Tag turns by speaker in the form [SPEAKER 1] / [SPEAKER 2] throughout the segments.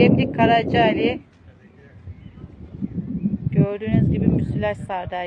[SPEAKER 1] Gemlik Karacaali. Gördüğünüz gibi müsilaj sardı her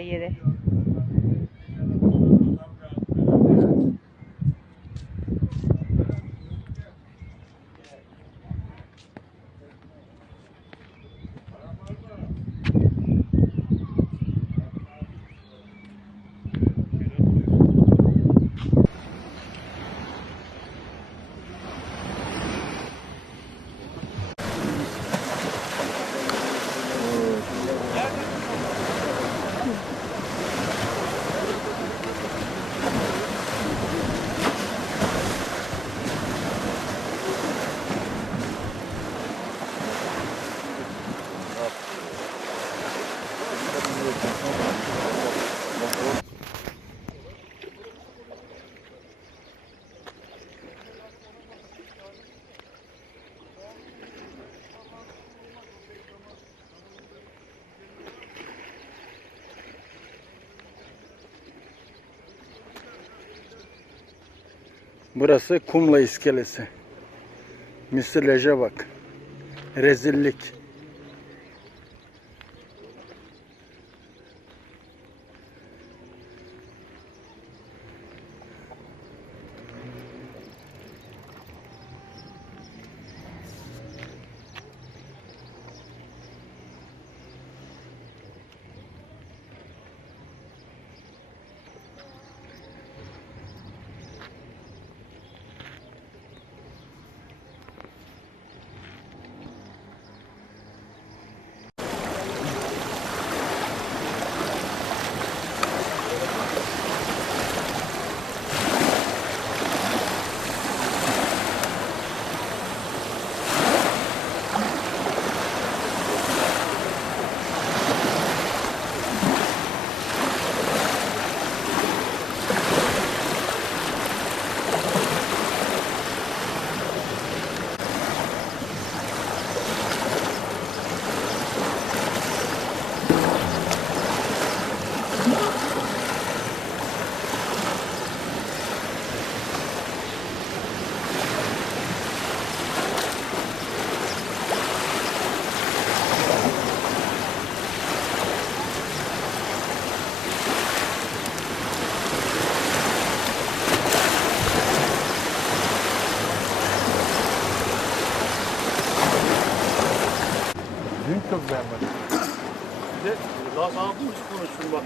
[SPEAKER 2] Burası Kumla iskelesi. Müsilaj'a bak. Rezillik.
[SPEAKER 3] Çok beğenmedim. Bak.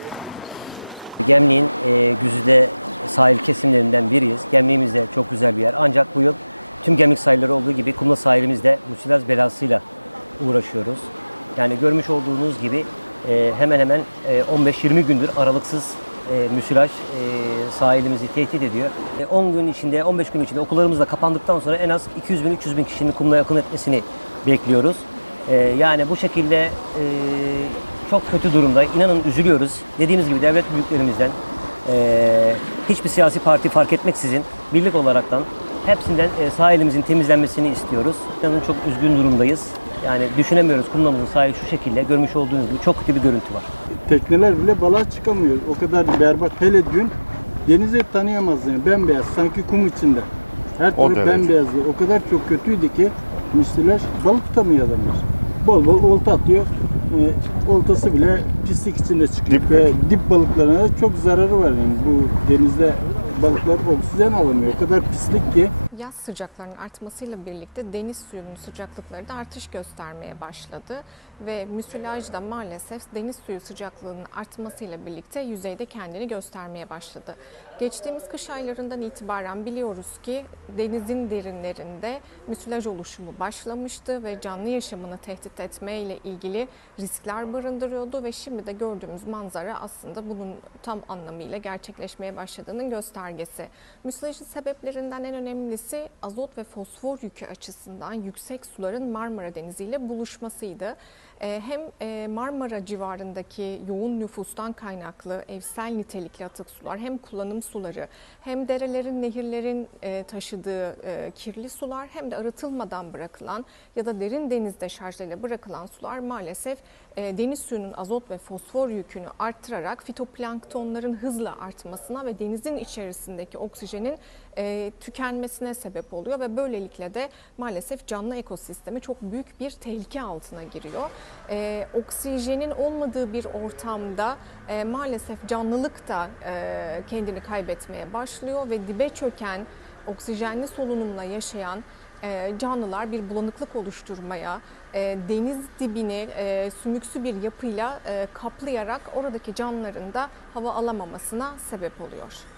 [SPEAKER 4] Gemliğin e, güzide sahil kesimlerinden biriyiz. Gemliğimiz de çok güzel bir yer. Ancak bu yıl tüm gemlik sahilleri olduğu gibi Kumla sahilimizde musilaj belasıyla uğraşıyoruz. Yani görmüş olduğunuz gibi e, hemen hemen e, 15-20 gündür aralıksız e, müsilaj e, sahilimizi tehdit ediyor. E, 10 gün içinde, 15 gün içinde okullarımız da kapandıktan sonra en az 200 bin, 300 bin kişinin kumla yakın etmesini bekliyoruz. E, yani bu şekilde e, çok kötü durumda. İnanın üzülüyoruz. Dediğimiz gibi devlet büyüklerimizden e, hiçbir siyasi parti fark etmeksizin birlik olaraktan hepsinden e, sahilimizin temizlenmesini istiyoruz. İnanın çok üzgün durumdayız. Yani düşünemiyoruz kumlamızın sahili şu şekilde görmüş olduğunuz gibi çok kötü bir görüntü var.
[SPEAKER 2] Tekneler bile balığa çıkamıyor. O kadar berbat. Hele dün denizi tanıyamaz yani. Bembeyaz. Sanki kum içinde. Her
[SPEAKER 3] O
[SPEAKER 2] taraf
[SPEAKER 3] derece.
[SPEAKER 2] bembeyazdı. O kadar çok kötüydü ki müsilaj balık tutamıyor adamlar. Bol bol olta atıyor. E, oltası bile pislik içinde çıkıyor.
[SPEAKER 3] Dip
[SPEAKER 2] Ve dip balıklarına çok zararı var yani. Bu denizde balıklar oksijen alamıyor. O kadar pislik ki
[SPEAKER 5] Yaz sıcaklarının artmasıyla birlikte deniz suyunun sıcaklıkları da artış göstermeye başladı ve müsilaj da maalesef deniz suyu sıcaklığının artmasıyla birlikte yüzeyde kendini göstermeye başladı. Geçtiğimiz kış aylarından itibaren biliyoruz ki denizin derinlerinde müsilaj oluşumu başlamıştı ve canlı yaşamını tehdit etme ile ilgili riskler barındırıyordu ve şimdi de gördüğümüz manzara aslında bunun tam anlamıyla gerçekleşmeye başladığının göstergesi. Müsilajın sebeplerinden en önemlisi azot ve fosfor yükü açısından yüksek suların Marmara Denizi ile buluşmasıydı. Ee, Hem e, Marmara civarındaki yoğun nüfustan kaynaklı evsel nitelikli atık sular hem kullanım suları hem derelerin, nehirlerin e, taşıdığı e, kirli sular hem de arıtılmadan bırakılan ya da derin denizde şarjlarıyla bırakılan sular maalesef deniz suyunun azot ve fosfor yükünü arttırarak fitoplanktonların hızla artmasına ve denizin içerisindeki oksijenin tükenmesine sebep oluyor ve böylelikle de maalesef canlı ekosistemi çok büyük bir tehlike altına giriyor. E, oksijenin olmadığı bir ortamda e, maalesef canlılık da e, kendini kaybetmeye başlıyor ve dibe çöken oksijenli solunumla yaşayan e, canlılar bir bulanıklık oluşturmaya, e, deniz dibini e, sümüksü bir yapıyla e, kaplayarak oradaki canlıların da hava alamamasına sebep oluyor.